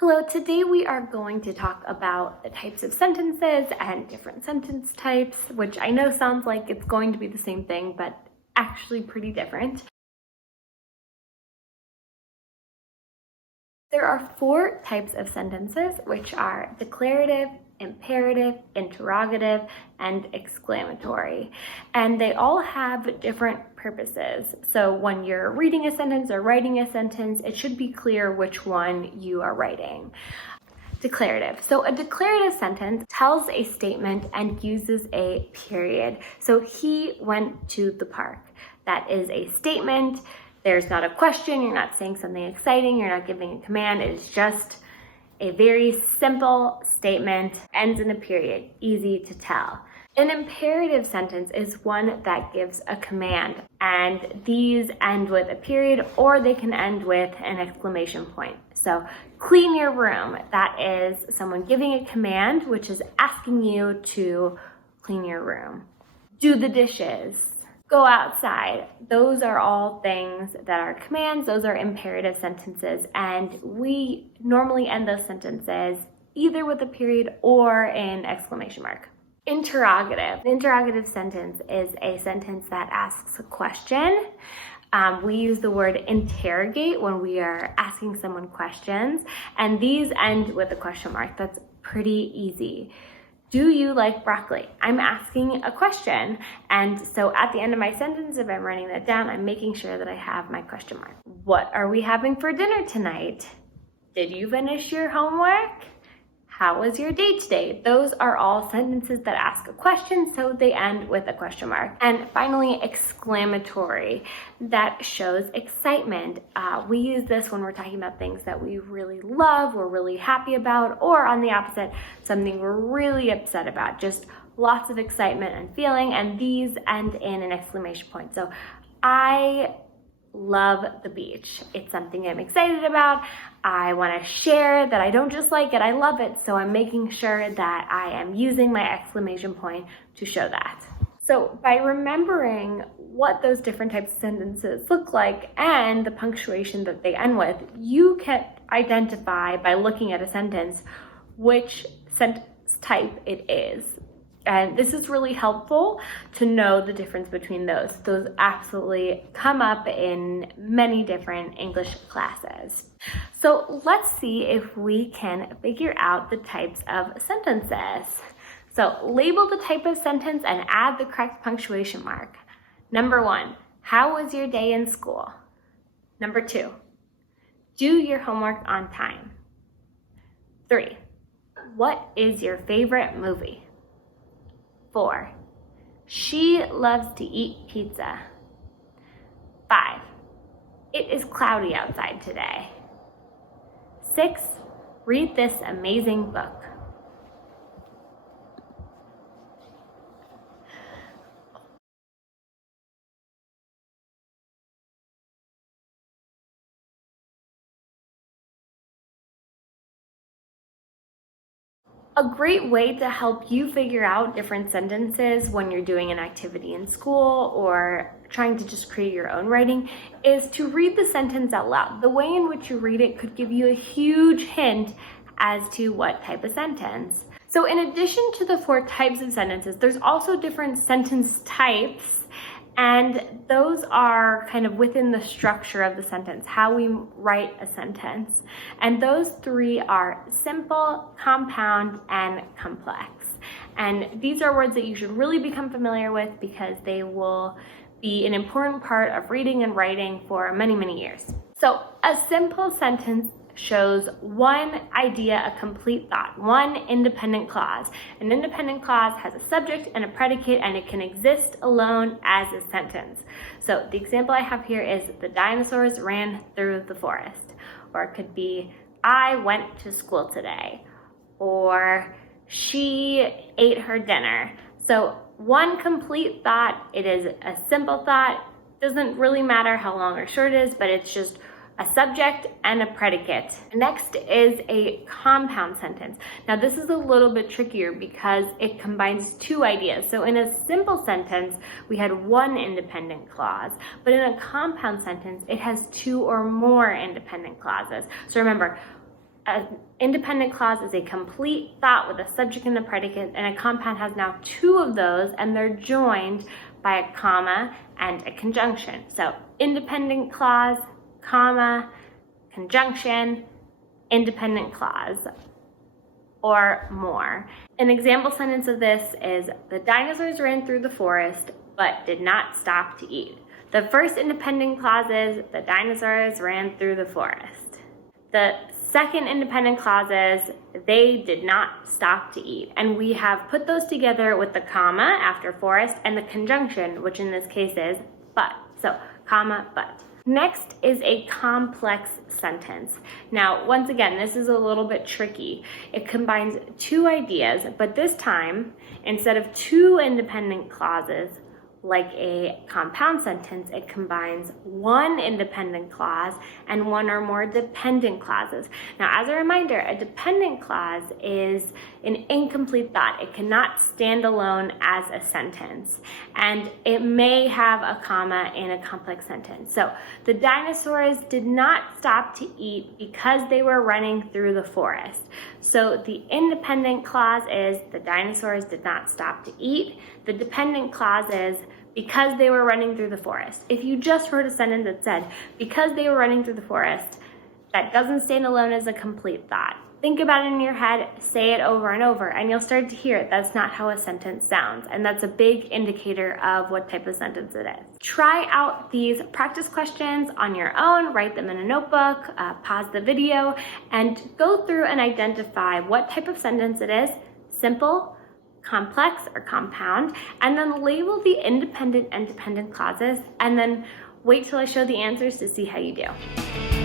Hello, today we are going to talk about the types of sentences and different sentence types, which I know sounds like it's going to be the same thing, but actually pretty different. There are four types of sentences, which are declarative, imperative, interrogative, and exclamatory. And they all have different purposes. So when you're reading a sentence or writing a sentence, it should be clear which one you are writing. Declarative. So a declarative sentence tells a statement and uses a period. So he went to the park. That is a statement. There's not a question. You're not saying something exciting. You're not giving a command. It is just a very simple statement, ends in a period, easy to tell. An imperative sentence is one that gives a command, and these end with a period or they can end with an exclamation point. So clean your room, that is someone giving a command, which is asking you to clean your room. Do the dishes, go outside. Those are all things that are commands. Those are imperative sentences, and we normally end those sentences either with a period or an exclamation mark. Interrogative. An interrogative sentence is a sentence that asks a question. We use the word interrogate when we are asking someone questions, and these end with a question mark. That's pretty easy. Do you like broccoli? I'm asking a question. And so at the end of my sentence, if I'm writing that down, I'm making sure that I have my question mark. What are we having for dinner tonight? Did you finish your homework? How was your day today? Those are all sentences that ask a question, so they end with a question mark. And finally, exclamatory. That shows excitement. We use this when we're talking about things that we really love, we're really happy about, or on the opposite, something we're really upset about. Just lots of excitement and feeling, and these end in an exclamation point. So I love the beach. It's something I'm excited about. I want to share that I don't just like it, I love it. So I'm making sure that I am using my exclamation point to show that. So by remembering what those different types of sentences look like and the punctuation that they end with, you can identify by looking at a sentence which sentence type it is. And this is really helpful to know the difference between those. Those absolutely come up in many different English classes. So let's see if we can figure out the types of sentences. So label the type of sentence and add the correct punctuation mark. Number 1, how was your day in school? Number 2, do your homework on time. 3, what is your favorite movie? 4, she loves to eat pizza. 5, it is cloudy outside today. 6, read this amazing book. A great way to help you figure out different sentences when you're doing an activity in school or trying to just create your own writing is to read the sentence out loud. The way in which you read it could give you a huge hint as to what type of sentence. So in addition to the 4 types of sentences, there's also different sentence types, and those are kind of within the structure of the sentence, how we write a sentence. And those 3 are simple, compound, and complex. And these are words that you should really become familiar with because they will be an important part of reading and writing for many, many years. So a simple sentence shows one idea, a complete thought, one independent clause. An independent clause has a subject and a predicate, and it can exist alone as a sentence. So the example I have here is the dinosaurs ran through the forest. Or it could be, I went to school today. Or she ate her dinner. So one complete thought, it is a simple thought. Doesn't really matter how long or short it is, but it's just a subject and a predicate. Next is a compound sentence. Now this is a little bit trickier because it combines 2 ideas. So in a simple sentence, we had one independent clause, but in a compound sentence, it has 2 or more independent clauses. So remember, An independent clause is a complete thought with a subject and a predicate, and a compound has now two of those, and they're joined by a comma and a conjunction. So independent clause, comma, conjunction, independent clause, or more. An example sentence of this is, the dinosaurs ran through the forest but did not stop to eat. The first independent clause is, the dinosaurs ran through the forest. The second independent clause is, they did not stop to eat. And we have put those together with the comma after forest and the conjunction, which in this case is but. So, comma, but. Next is a complex sentence. Now, once again, this is a little bit tricky. It combines two ideas, but this time, instead of two independent clauses, like a compound sentence, it combines one independent clause and one or more dependent clauses. Now, as a reminder, a dependent clause is an incomplete thought. It cannot stand alone as a sentence, and it may have a comma in a complex sentence. So, the dinosaurs did not stop to eat because they were running through the forest. So, the independent clause is, the dinosaurs did not stop to eat. The dependent clause is, because they were running through the forest. If you just wrote a sentence that said, because they were running through the forest, that doesn't stand alone as a complete thought. Think about it in your head, say it over and over, and you'll start to hear it. That's not how a sentence sounds, and that's a big indicator of what type of sentence it is. Try out these practice questions on your own, write them in a notebook, pause the video, and go through and identify what type of sentence it is, simple, complex, or compound, and then label the independent and dependent clauses, and then wait till I show the answers to see how you do.